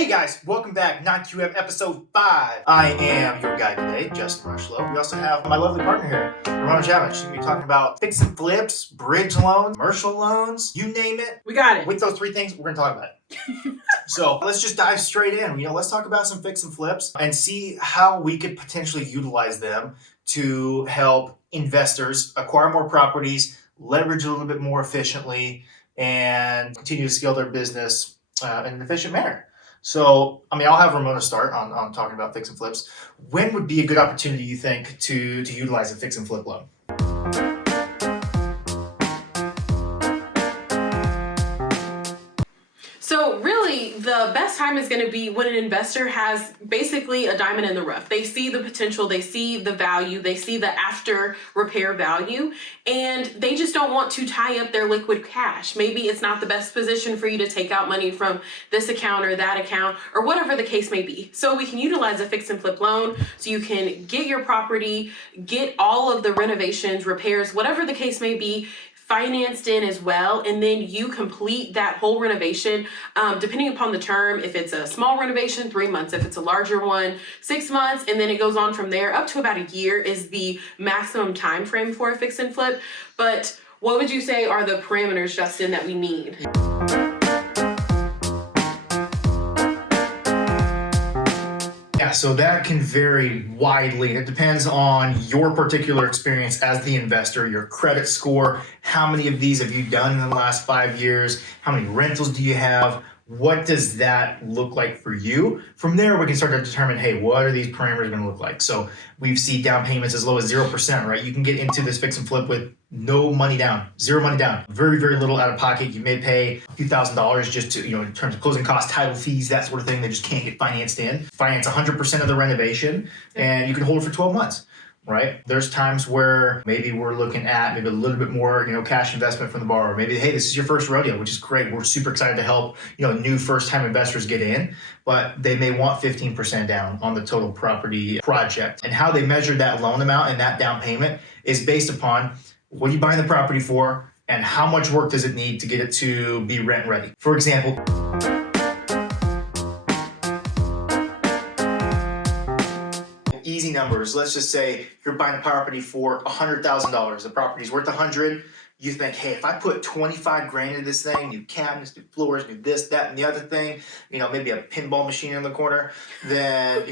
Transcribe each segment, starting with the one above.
Hey guys, welcome back, 9QM episode 5. I am your guy today, Justin Rocheleau. We also have my lovely partner here, Ramona Chapman. She's going to be talking about fix and flips, bridge loans, commercial loans, you name it. We got it. With those three things, we're going to talk about it. So let's just dive straight in. Let's talk about some fix and flips and see how we could potentially utilize them to help investors acquire more properties, leverage a little bit more efficiently, and continue to scale their business in an efficient manner. So, I'll have Ramona start on talking about fix and flips. When would be a good opportunity, you think, to utilize a fix and flip loan? So really, the best time is going to be when an investor has basically a diamond in the rough. They see the potential, they see the value, they see the after repair value, and they just don't want to tie up their liquid cash. Maybe it's not the best position for you to take out money from this account or that account or whatever the case may be. So we can utilize a fix and flip loan so you can get your property, get all of the renovations, repairs, whatever the case may be, financed in as well, and then you complete that whole renovation depending upon the term. If it's a small renovation, 3 months. If it's a larger one, 6 months, and then it goes on from there. Up to about a year is the maximum time frame for a fix and flip. But what would you say are the parameters, Justin, that we need? Yeah, so that can vary widely. It depends on your particular experience as the investor, your credit score, how many of these have you done in the last 5 years, how many rentals do you have, what does that look like for you? From there, we can start to determine, hey, what are these parameters going to look like? So we've seen down payments as low as 0%, right? You can get into this fix and flip with no money down, zero money down, very, very little out of pocket. You may pay a few $1,000s just to, in terms of closing costs, title fees, that sort of thing. They just can't get financed in. Finance 100% of the renovation, and you can hold it for 12 months. Right? There's times where maybe we're looking at maybe a little bit more, cash investment from the borrower. Maybe, hey, this is your first rodeo, which is great. We're super excited to help, new first-time investors get in, but they may want 15% down on the total property project. And how they measure that loan amount and that down payment is based upon what are you buying the property for and how much work does it need to get it to be rent ready. For example, easy numbers. Let's just say you're buying a property for $100,000. The property's worth $100,000. You think, hey, if I put 25 grand into this thing, new cabinets, new floors, new this, that, and the other thing, maybe a pinball machine in the corner, then,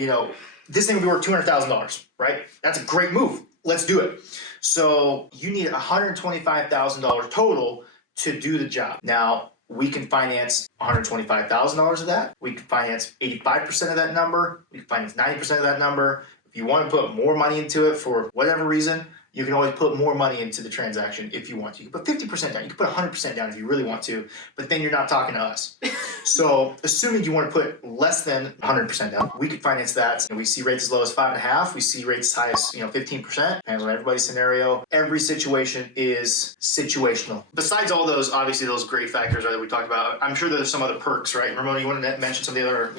this thing will be worth $200,000, right? That's a great move. Let's do it. So you need $125,000 total to do the job. Now, we can finance $125,000 of that. We can finance 85% of that number. We can finance 90% of that number. If you want to put more money into it for whatever reason, you can always put more money into the transaction if you want to. You can put 50% down. You can put 100% down if you really want to, but then you're not talking to us. So assuming you want to put less than 100% down, we could finance that. We see rates as low as 5.5. We see rates as high as 15%. Depends on everybody's scenario. Every situation is situational. Besides all those, obviously those great factors that we talked about, I'm sure there's some other perks, right? Ramona, you want to mention some of the other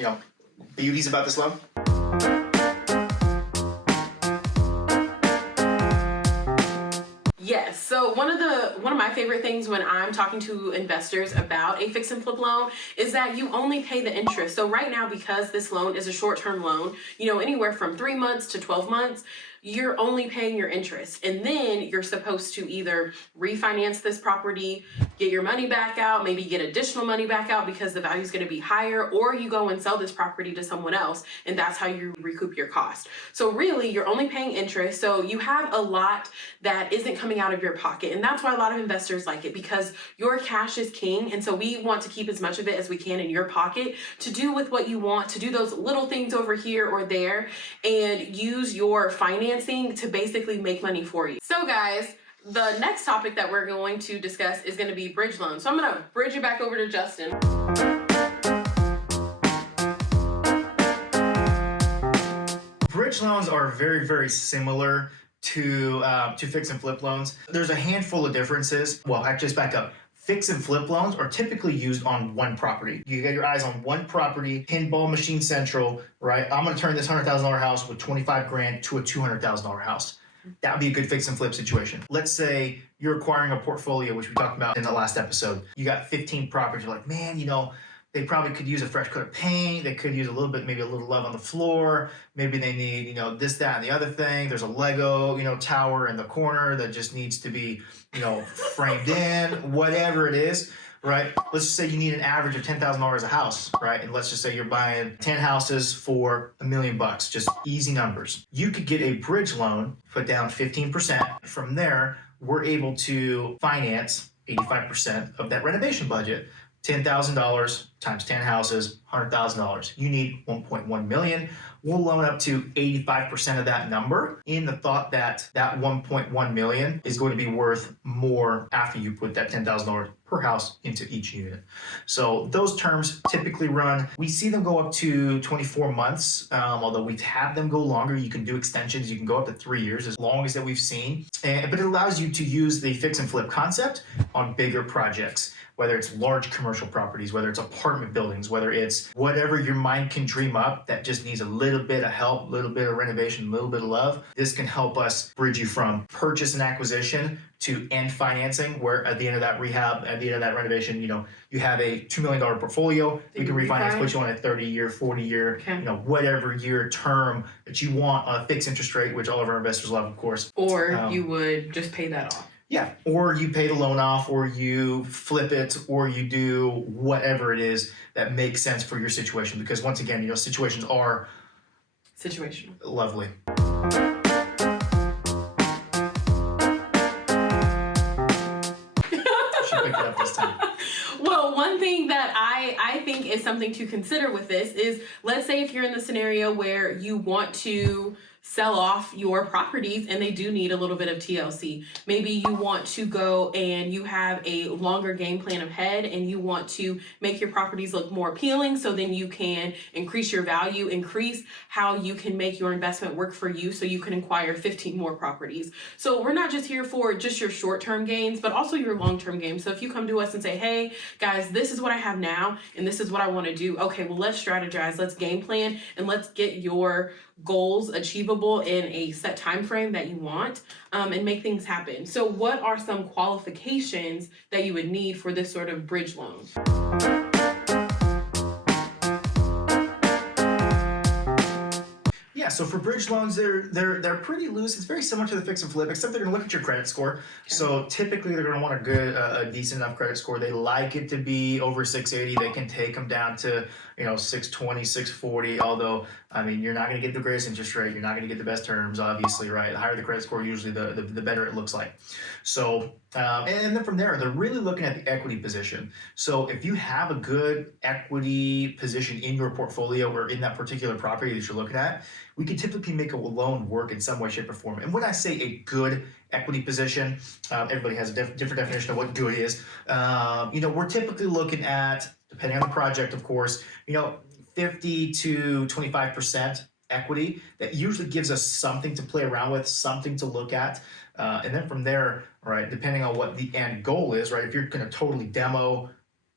beauties about this loan? Yes. So one of my favorite things when I'm talking to investors about a fix and flip loan is that you only pay the interest. So right now, because this loan is a short-term loan, anywhere from 3 months to 12 months, you're only paying your interest. And then you're supposed to either refinance this property, get your money back out, maybe get additional money back out because the value is going to be higher, or you go and sell this property to someone else, and that's how you recoup your cost. So really, you're only paying interest. So you have a lot that isn't coming out of your pocket. And that's why a lot of investors like it, because your cash is king. And so we want to keep as much of it as we can in your pocket to do with what you want, to do those little things over here or there, and use your financing to basically make money for you. So guys, the next topic that we're going to discuss is going to be bridge loans. So I'm going to bridge it back over to Justin. Bridge loans are very, very similar to fix and flip loans. There's a handful of differences. Well, actually, just back up. Fix and flip loans are typically used on one property. You get your eyes on one property, pinball machine central, right? I'm going to turn this $100,000 house with 25 grand to a $200,000 house. That would be a good fix and flip situation. Let's say you're acquiring a portfolio, which we talked about in the last episode. You got 15 properties. You're like, man, they probably could use a fresh coat of paint. They could use a little bit, maybe a little love on the floor. Maybe they need, this, that, and the other thing. There's a Lego, tower in the corner that just needs to be, framed in, whatever it is, right? Let's just say you need an average of $10,000 a house, right? And let's just say you're buying 10 houses for $1 million, just easy numbers. You could get a bridge loan, put down 15%. From there, we're able to finance 85% of that renovation budget. $10,000 times 10 houses, $100,000. You need $1.1 million. We'll loan up to 85% of that number in the thought that that $1.1 million is going to be worth more after you put that $10,000 per house into each unit. So those terms typically run, we see them go up to 24 months, although we've had them go longer. You can do extensions, you can go up to 3 years, as long as that we've seen. But it allows you to use the fix and flip concept on bigger projects, whether it's large commercial properties, whether it's apartment buildings, whether it's whatever your mind can dream up that just needs a little bit of help, a little bit of renovation, a little bit of love. This can help us bridge you from purchase and acquisition to end financing, where at the end of that rehab, at the end of that renovation, you have a $2 million portfolio. We can refinance, put you on a 30-year, 40-year, whatever year term that you want on a fixed interest rate, which all of our investors love, of course. Or you would just pay that off. Yeah, or you pay the loan off, or you flip it, or you do whatever it is that makes sense for your situation. Because once again, situations are situational. Lovely. She picked it up this time. Well, one thing that I think is something to consider with this is, let's say if you're in the scenario where you want to sell off your properties and they do need a little bit of TLC. Maybe you want to go and you have a longer game plan ahead and you want to make your properties look more appealing, so then you can increase your value, increase how you can make your investment work for you, so you can acquire 15 more properties. So we're not just here for just your short-term gains, but also your long-term gains. So if you come to us and say, hey guys, this is what I have now and this is what I want to do. Okay, well, let's strategize, let's game plan, and let's get your goals achievable in a set time frame that you want, and make things happen. So what are some qualifications that you would need for this sort of bridge loan? Yeah, so for bridge loans, they're pretty loose. It's very similar to the fix and flip, except they're going to look at your credit score. Okay. So typically they're going to want a decent enough credit score. They like it to be over 680. They can take them down to 620, 640. Although, I mean, you're not going to get the greatest interest rate. You're not going to get the best terms, obviously, right? The higher the credit score, usually the better it looks like. So, and then from there, they're really looking at the equity position. So if you have a good equity position in your portfolio or in that particular property that you're looking at, we can typically make a loan work in some way, shape, or form. And when I say a good equity position, everybody has a different definition of what good is. We're typically looking at, depending on the project, of course, 50 to 25% equity. That usually gives us something to play around with, something to look at. And then from there, right, depending on what the end goal is, right, if you're going to totally demo,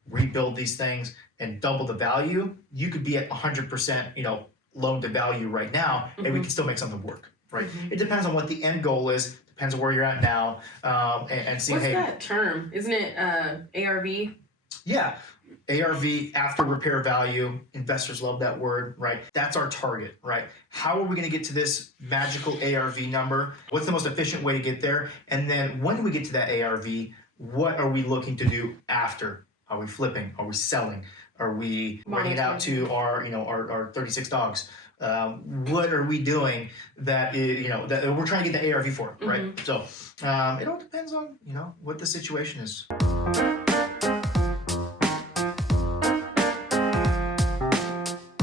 rebuild these things and double the value, you could be at 100%, loan to value right now, and we can still make something work, right? It depends on what the end goal is, depends on where you're at now, and see, what's that term? Isn't it ARV? Yeah. ARV, after repair value. Investors love that word, right? That's our target, right? How are we going to get to this magical ARV number? What's the most efficient way to get there? And then when we get to that ARV, what are we looking to do after? Are we flipping? Are we selling? Are we renting it out to our 36 dogs? What are we doing that we're trying to get the ARV for, right? So it all depends on what the situation is.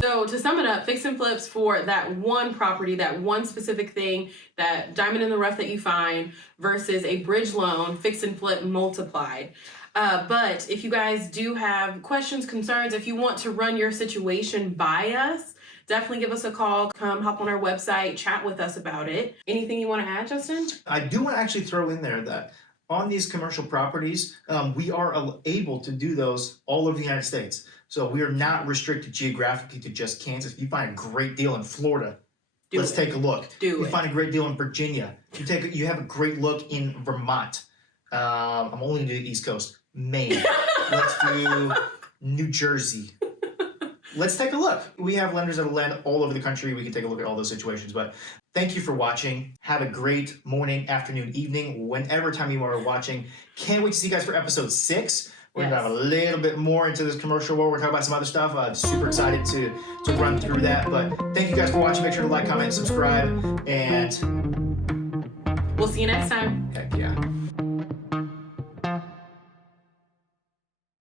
So to sum it up, fix and flips for that one property, that one specific thing, that diamond in the rough that you find, versus a bridge loan, fix and flip multiplied. But if you guys do have questions, concerns, if you want to run your situation by us, definitely give us a call. Come hop on our website, chat with us about it. Anything you want to add, Justin? I do want to actually throw in there that on these commercial properties, we are able to do those all over the United States. So we are not restricted geographically to just Kansas. If you find a great deal in Florida, let's take a look. You find a great deal in Virginia. You have a great look in Vermont. I'm only going to do the East Coast. Maine. Let's do New Jersey. let's take a look. We have lenders that will lend all over the country. We can take a look at all those situations. But thank you for watching. Have a great morning, afternoon, evening, whenever time you are watching. Can't wait to see you guys for episode 6. We're gonna have a little bit more into this commercial world. We're talking about some other stuff. I'm super excited to run through that. But thank you guys for watching. Make sure to like, comment, subscribe, and We'll see you next time. heck yeah.